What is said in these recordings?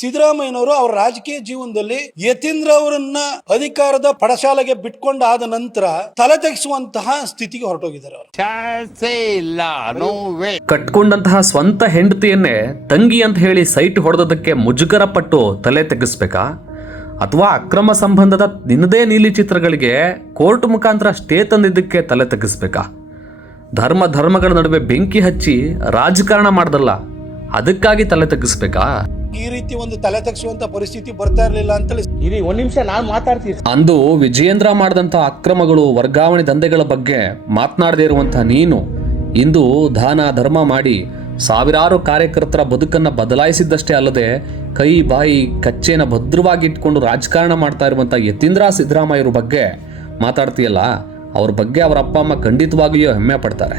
ಸಿದ್ದರಾಮಯ್ಯನವರು ಅವರ ರಾಜಕೀಯ ಜೀವನದಲ್ಲಿ ಯತೀಂದ್ರ ಅವರನ್ನ ಅಧಿಕಾರದ ಪಡಶಾಲೆಗೆ ಬಿಟ್ಕೊಂಡಾದ ನಂತರ ತಲೆ ತೆಗೆಸುವಂತಹ ಸ್ಥಿತಿಗೆ ಹೊರಟೋಗಿದ್ದಾರೆ ಅವರು. ಕಟ್ಕೊಂಡಂತಹ ಸ್ವಂತ ಹೆಂಡತಿಯನ್ನೇ ತಂಗಿ ಅಂತ ಹೇಳಿ ಸೈಟ್ ಹೊಡೆದಕ್ಕೆ ಮುಜುಗರ ಪಟ್ಟು ತಲೆ ತೆಗೆಸ್ಬೇಕಾ, ಅಥವಾ ಅಕ್ರಮ ಸಂಬಂಧದ ನಿನ್ನದೇ ನೀಲಿ ಚಿತ್ರಗಳಿಗೆ ಕೋರ್ಟ್ ಮುಖಾಂತರ ಸ್ಟೇ ತಂದಿದ್ದಕ್ಕೆ ತಲೆ ತೆಗೆಸ್ಬೇಕಾ? ಧರ್ಮಗಳ ನಡುವೆ ಬೆಂಕಿ ಹಚ್ಚಿ ರಾಜಕಾರಣ ಮಾಡ್ದಲ್ಲ, ಅದಕ್ಕಾಗಿ ತಲೆ ತೆಗೆಸ್ಬೇಕಾ? ಈ ರೀತಿ ಒಂದು ತಲೆ ತೆಗೆಸುವಂತ ಪರಿಸ್ಥಿತಿ ಬರ್ತಾ ಇರಲಿಲ್ಲ ಅಂತೇಳಿ ಒಂದ್ ನಿಮಿಷ ನಾನು ಮಾತಾಡ್ತೀನಿ. ಅಂದು ವಿಜಯೇಂದ್ರ ಮಾಡಿದಂಥ ಅಕ್ರಮಗಳು, ವರ್ಗಾವಣೆ ದಂಧೆಗಳ ಬಗ್ಗೆ ಮಾತನಾಡದೇ ಇರುವಂತಹ ನೀನು ಇಂದು ದಾನ ಧರ್ಮ ಮಾಡಿ ಸಾವಿರಾರು ಕಾರ್ಯಕರ್ತರ ಬದುಕನ್ನ ಬದಲಾಯಿಸಿದ್ದಷ್ಟೇ ಅಲ್ಲದೆ ಕೈ ಬಾಯಿ ಕಚ್ಚೆನ ಭದ್ರವಾಗಿ ಇಟ್ಕೊಂಡು ರಾಜಕಾರಣ ಮಾಡ್ತಾ ಇರುವಂಥ ಯತೀಂದ್ರ ಸಿದ್ದರಾಮಯ್ಯರ ಬಗ್ಗೆ ಮಾತಾಡ್ತೀಯಲ್ಲ, ಅವ್ರ ಬಗ್ಗೆ ಅವರ ಅಪ್ಪ ಅಮ್ಮ ಖಂಡಿತವಾಗಿಯೂ ಹೆಮ್ಮೆ ಪಡ್ತಾರೆ.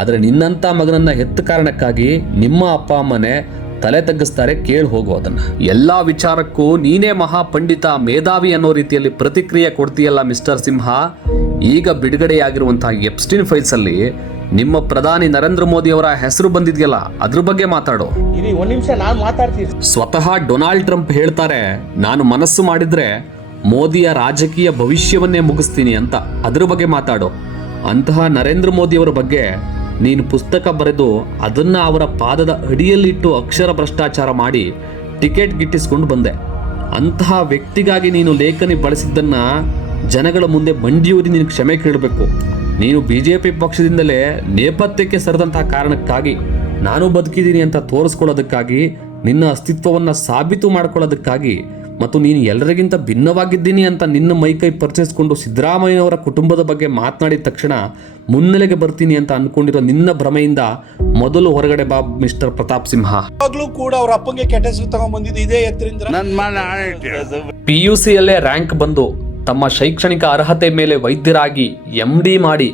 ಆದರೆ ನಿನ್ನಂಥ ಮಗನನ್ನ ಹೆತ್ತ ಕಾರಣಕ್ಕಾಗಿ ನಿಮ್ಮ ಅಪ್ಪ ಅಮ್ಮನೇ ತಲೆ ತಗ್ಗಿಸ್ತಾರೆ. ಕೇಳಿ ಹೋಗು ಅದನ್ನ. ಎಲ್ಲಾ ವಿಚಾರಕ್ಕೂ ನೀನೇ ಮಹಾಪಂಡಿತ, ಮೇಧಾವಿ ಅನ್ನೋ ರೀತಿಯಲ್ಲಿ ಪ್ರತಿಕ್ರಿಯೆ ಕೊಡ್ತೀಯಲ್ಲ ಮಿಸ್ಟರ್ ಸಿಂಹ. ಈಗ ಬಿಡುಗಡೆಯಾಗಿರುವಂತಹ ಎಪ್ಸ್ಟೀನ್ ಫೈಲ್ಸ್ ಅಲ್ಲಿ ನಿಮ್ಮ ಪ್ರಧಾನಿ ನರೇಂದ್ರ ಮೋದಿ ಅವರ ಹೆಸರು ಬಂದಿದೆಯಲ್ಲ, ಅದ್ರ ಬಗ್ಗೆ ಮಾತಾಡು. ಒಂದ್ ನಿಮಿಷ ನಾನು ಮಾತಾಡ್ತೀನಿ. ಸ್ವತಃ ಡೊನಾಲ್ಡ್ ಟ್ರಂಪ್ ಹೇಳ್ತಾರೆ, ನಾನು ಮನಸ್ಸು ಮಾಡಿದ್ರೆ ಮೋದಿಯ ರಾಜಕೀಯ ಭವಿಷ್ಯವನ್ನೇ ಮುಗಿಸ್ತೀನಿ ಅಂತ. ಅದ್ರ ಬಗ್ಗೆ ಮಾತಾಡು. ಅಂತಹ ನರೇಂದ್ರ ಮೋದಿ ಅವರ ಬಗ್ಗೆ ನೀನು ಪುಸ್ತಕ ಬರೆದು ಅದನ್ನ ಅವರ ಪಾದದ ಅಡಿಯಲ್ಲಿಟ್ಟು ಅಕ್ಷರ ಭ್ರಷ್ಟಾಚಾರ ಮಾಡಿ ಟಿಕೆಟ್ ಗಿಟ್ಟಿಸ್ಕೊಂಡು ಬಂದೆ. ಅಂತಹ ವ್ಯಕ್ತಿಗಾಗಿ ನೀನು ಲೇಖನಿ ಬಳಸಿದ್ದನ್ನ ಜನಗಳ ಮುಂದೆ ಮಂಡಿಯೂರಿ ನೀನು ಕ್ಷಮೆ ಕೇಳಬೇಕು. ನೀನು ಬಿಜೆಪಿ ಪಕ್ಷದಿಂದಲೇ ನೇಪಥ್ಯಕ್ಕೆ ಸರಿದಂತಹ ಕಾರಣಕ್ಕಾಗಿ ನಾನು ಬದುಕಿದ್ದೀನಿ ಅಂತ ತೋರಿಸ್ಕೊಳ್ಳೋದಕ್ಕಾಗಿ, ನಿನ್ನ ಅಸ್ತಿತ್ವವನ್ನು ಸಾಬೀತು ಮಾಡ್ಕೊಳ್ಳೋದಕ್ಕಾಗಿ ಮತ್ತು ನೀನು ಎಲ್ಲರಿಗಿಂತ ಭಿನ್ನವಾಗಿದ್ದೀನಿ ಅಂತ ನಿನ್ನ ಮೈಕೈ ಪರಿಚಯಿಸಿಕೊಂಡು ಸಿದ್ದರಾಮಯ್ಯನವರ ಕುಟುಂಬದ ಬಗ್ಗೆ ಮಾತನಾಡಿದ ತಕ್ಷಣ ಮುನ್ನೆಲೆಗೆ ಬರ್ತೀನಿ ಅಂತ ಅನ್ಕೊಂಡಿರೋ ನಿನ್ನ ಭ್ರಮೆಯಿಂದ ಮೊದಲು ಹೊರಗಡೆ ಬಾ ಮಿಸ್ಟರ್ ಪ್ರತಾಪ್ ಸಿಂಹ. ಯಾವಾಗ್ಲೂ ಕೂಡ ಅವ್ರ ಅಪ್ಪಂಗೆ ಕೆಟ್ಟ ಹೆಸರು ತಗೊಂಡ್ಬಂದಿದ್ದು ಇದೇ ಯತೀಂದ್ರ. PUCಯಲ್ಲೇ ರ್ಯಾಂಕ್ ಬಂದು ತಮ್ಮ ಶೈಕ್ಷಣಿಕ ಅರ್ಹತೆ ಮೇಲೆ ವೈದ್ಯರಾಗಿ MD ಮಾಡಿ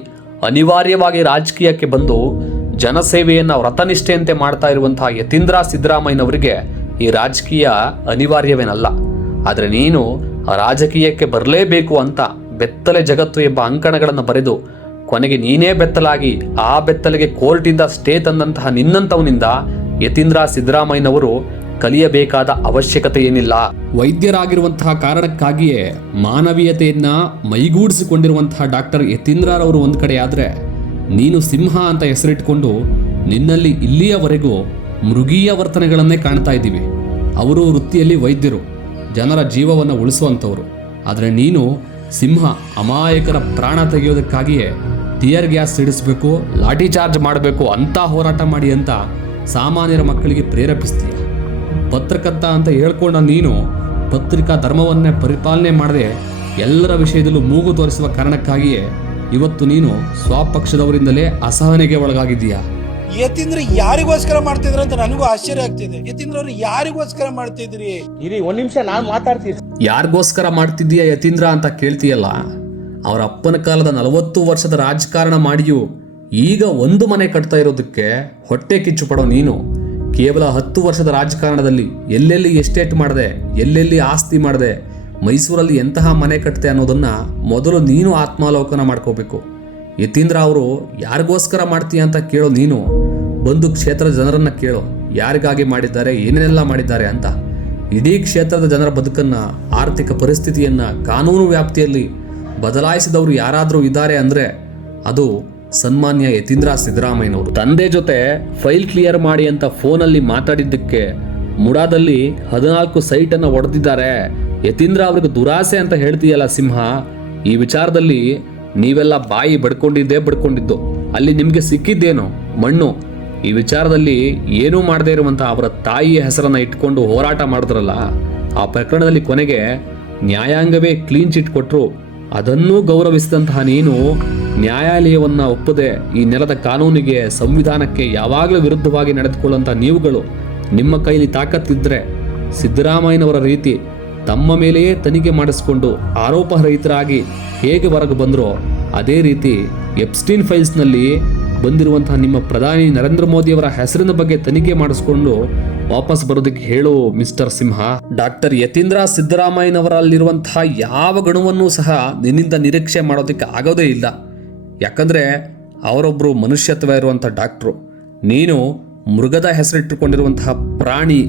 ಅನಿವಾರ್ಯವಾಗಿ ರಾಜಕೀಯಕ್ಕೆ ಬಂದು ಜನಸೇವೆಯನ್ನ ವ್ರತನಿಷ್ಠೆಯಂತೆ ಮಾಡ್ತಾ ಇರುವಂತಹ ಯತೀಂದ್ರ ಸಿದ್ದರಾಮಯ್ಯನವರಿಗೆ ಈ ರಾಜಕೀಯ ಅನಿವಾರ್ಯವೇನಲ್ಲ. ಆದರೆ ನೀನು ರಾಜಕೀಯಕ್ಕೆ ಬರಲೇಬೇಕು ಅಂತ ಬೆತ್ತಲೆ ಜಗತ್ತು ಎಂಬ ಅಂಕಣಗಳನ್ನು ಬರೆದು ಕೊನೆಗೆ ನೀನೇ ಬೆತ್ತಲಾಗಿ ಆ ಬೆತ್ತಲೆಗೆ ಕೋರ್ಟಿಂದ ಸ್ಟೇ ತಂದಂತಹ ನಿನ್ನಂತವನಿಂದ ಯತೀಂದ್ರ ಸಿದ್ದರಾಮಯ್ಯನವರು ಕಲಿಯಬೇಕಾದ ಅವಶ್ಯಕತೆ ಏನಿಲ್ಲ. ವೈದ್ಯರಾಗಿರುವಂತಹ ಕಾರಣಕ್ಕಾಗಿಯೇ ಮಾನವೀಯತೆಯನ್ನ ಮೈಗೂಡಿಸಿಕೊಂಡಿರುವಂತಹ ಡಾಕ್ಟರ್ ಯತೀಂದ್ರರವರು ಒಂದು ಕಡೆ ಆದ್ರೆ, ನೀನು ಸಿಂಹ ಅಂತ ಹೆಸರಿಟ್ಕೊಂಡು ನಿನ್ನಲ್ಲಿ ಇಲ್ಲಿಯವರೆಗೂ ಮೃಗೀಯ ವರ್ತನೆಗಳನ್ನೇ ಕಾಣ್ತಾ ಇದ್ದೀವಿ. ಅವರು ವೃತ್ತಿಯಲ್ಲಿ ವೈದ್ಯರು, ಜನರ ಜೀವವನ್ನು ಉಳಿಸುವಂಥವ್ರು. ಆದರೆ ನೀನು ಸಿಂಹ, ಅಮಾಯಕರ ಪ್ರಾಣ ತೆಗೆಯೋದಕ್ಕಾಗಿಯೇ ಟಿಯರ್ ಗ್ಯಾಸ್ ಸಿಡಿಸ್ಬೇಕು, ಲಾಠಿ ಚಾರ್ಜ್ ಮಾಡಬೇಕು ಅಂತ ಹೋರಾಟ ಮಾಡಿ ಅಂತ ಸಾಮಾನ್ಯರ ಮಕ್ಕಳಿಗೆ ಪ್ರೇರೇಪಿಸ್ತೀಯ. ಪತ್ರಕರ್ತ ಅಂತ ಹೇಳ್ಕೊಂಡ ನೀನು ಪತ್ರಿಕಾ ಧರ್ಮವನ್ನೇ ಪರಿಪಾಲನೆ ಮಾಡದೆ ಎಲ್ಲರ ವಿಷಯದಲ್ಲೂ ಮೂಗು ತೋರಿಸುವ ಕಾರಣಕ್ಕಾಗಿಯೇ ಇವತ್ತು ನೀನು ಸ್ವಪಕ್ಷದವರಿಂದಲೇ ಅಸಹನೆಗೆ ಒಳಗಾಗಿದ್ದೀಯಾ. ಯತೀಂದ್ರ ಯಾರಿಗೋಸ್ಕರ ಮಾಡ್ತಿದ್ರ ಅಂತ ನನಗೂ ಆಶ್ಚರ್ಯ ಆಗ್ತಿದೆ. ಯತೀಂದ್ರ ಅವ್ರು ಯಾರಿಗೋಸ್ಕರ ಮಾಡ್ತಿದ್ರಿ? ಒಂದ್ ನಿಮಿಷ ನಾನು ಮಾತಾಡ್ತೀನಿ. ಯಾರಿಗೋಸ್ಕರ ಮಾಡ್ತಿದ್ದೀಯಾ ಯತೀಂದ್ರ ಅಂತ ಕೇಳ್ತೀಯಲ್ಲ, ಅವರ ಅಪ್ಪನ ಕಾಲದ 40 ವರ್ಷದ ರಾಜಕಾರಣ ಮಾಡಿಯೂ ಈಗ ಒಂದು ಮನೆ ಕಟ್ತಾ ಇರೋದಕ್ಕೆ ಹೊಟ್ಟೆ ಕಿಚ್ಚು ಪಡೋ ನೀನು ಕೇವಲ 10 ವರ್ಷದ ರಾಜಕಾರಣದಲ್ಲಿ ಎಲ್ಲೆಲ್ಲಿ ಎಸ್ಟೇಟ್ ಮಾಡಿದೆ, ಎಲ್ಲೆಲ್ಲಿ ಆಸ್ತಿ ಮಾಡಿದೆ, ಮೈಸೂರಲ್ಲಿ ಎಂತಹ ಮನೆ ಕಟ್ಟಿದೆ ಅನ್ನೋದನ್ನ ಮೊದಲು ನೀನು ಆತ್ಮಾವಲೋಕನ ಮಾಡ್ಕೋಬೇಕು. ಯತೀಂದ್ರ ಅವರು ಯಾರಿಗೋಸ್ಕರ ಮಾಡ್ತೀಯ ಅಂತ ಕೇಳೋ ನೀನು ಬಂದು ಕ್ಷೇತ್ರದ ಜನರನ್ನ ಕೇಳೋ, ಯಾರಿಗಾಗಿ ಮಾಡಿದ್ದಾರೆ, ಏನೇನೆಲ್ಲ ಮಾಡಿದ್ದಾರೆ ಅಂತ. ಇಡೀ ಕ್ಷೇತ್ರದ ಜನರ ಬದುಕನ್ನ, ಆರ್ಥಿಕ ಪರಿಸ್ಥಿತಿಯನ್ನ ಕಾನೂನು ವ್ಯಾಪ್ತಿಯಲ್ಲಿ ಬದಲಾಯಿಸಿದವರು ಯಾರಾದರೂ ಇದ್ದಾರೆ ಅಂದ್ರೆ ಅದು ಸನ್ಮಾನ್ಯ ಯತೀಂದ್ರ ಸಿದ್ದರಾಮಯ್ಯನವರು. ತಂದೆ ಜೊತೆ ಫೈಲ್ ಕ್ಲಿಯರ್ ಮಾಡಿ ಅಂತ ಫೋನಲ್ಲಿ ಮಾತಾಡಿದ್ದಕ್ಕೆ ಮುಡಾದಲ್ಲಿ 14 ಸೈಟನ್ನು ಹೊಡೆದಿದ್ದಾರೆ. ಯತೀಂದ್ರ ಅವ್ರಿಗೆ ದುರಾಸೆ ಅಂತ ಹೇಳ್ತೀಯಲ್ಲ ಸಿಂಹ, ಈ ವಿಚಾರದಲ್ಲಿ ನೀವೆಲ್ಲ ಬಾಯಿ ಬಡ್ಕೊಂಡಿದ್ದು, ಅಲ್ಲಿ ನಿಮಗೆ ಸಿಕ್ಕಿದ್ದೇನು? ಮಣ್ಣು. ಈ ವಿಚಾರದಲ್ಲಿ ಏನೂ ಮಾಡದೇ ಇರುವಂತಹ ಅವರ ತಾಯಿಯ ಹೆಸರನ್ನ ಇಟ್ಕೊಂಡು ಹೋರಾಟ ಮಾಡಿದ್ರಲ್ಲ, ಆ ಪ್ರಕರಣದಲ್ಲಿ ಕೊನೆಗೆ ನ್ಯಾಯಾಂಗವೇ ಕ್ಲೀನ್ ಚಿಟ್ ಕೊಟ್ಟರು. ಅದನ್ನೂ ಗೌರವಿಸಿದಂತಹ ನೀನು ನ್ಯಾಯಾಲಯವನ್ನ ಒಪ್ಪದೆ ಈ ನೆಲದ ಕಾನೂನಿಗೆ, ಸಂವಿಧಾನಕ್ಕೆ ಯಾವಾಗಲೂ ವಿರುದ್ಧವಾಗಿ ನಡೆದುಕೊಳ್ಳುವಂಥ ನೀವುಗಳು, ನಿಮ್ಮ ಕೈಲಿ ತಾಕತ್ತಿದ್ರೆ ಸಿದ್ದರಾಮಯ್ಯನವರ ರೀತಿ ತಮ್ಮ ಮೇಲೆಯೇ ತನಿಖೆ ಮಾಡಿಸಿಕೊಂಡು ಆರೋಪರಹಿತರಾಗಿ ಹೇಗೆ ಹೊರಗೆ ಬಂದರೋ ಅದೇ ರೀತಿ ಎಪ್ಸ್ಟೀನ್ ಫೈಲ್ಸ್ನಲ್ಲಿ ಬಂದಿರುವಂತಹ ನಿಮ್ಮ ಪ್ರಧಾನಿ ನರೇಂದ್ರ ಮೋದಿ ಅವರ ಹೆಸರಿನ ಬಗ್ಗೆ ತನಿಖೆ ಮಾಡಿಸ್ಕೊಂಡು ವಾಪಸ್ ಬರೋದಕ್ಕೆ ಹೇಳು ಮಿಸ್ಟರ್ ಸಿಂಹ. ಡಾಕ್ಟರ್ ಯತೀಂದ್ರ ಸಿದ್ದರಾಮಯ್ಯನವರಲ್ಲಿರುವಂತಹ ಯಾವ ಗುಣವನ್ನೂ ಸಹ ನಿನ್ನಿಂದ ನಿರೀಕ್ಷೆ ಮಾಡೋದಕ್ಕೆ ಆಗೋದೇ ಇಲ್ಲ. ಯಾಕಂದರೆ ಅವರೊಬ್ಬರು ಮನುಷ್ಯತ್ವ ಇರುವಂಥ ಡಾಕ್ಟ್ರು, ನೀನು ಮೃಗದ ಹೆಸರಿಟ್ಟುಕೊಂಡಿರುವಂತಹ ಪ್ರಾಣಿ.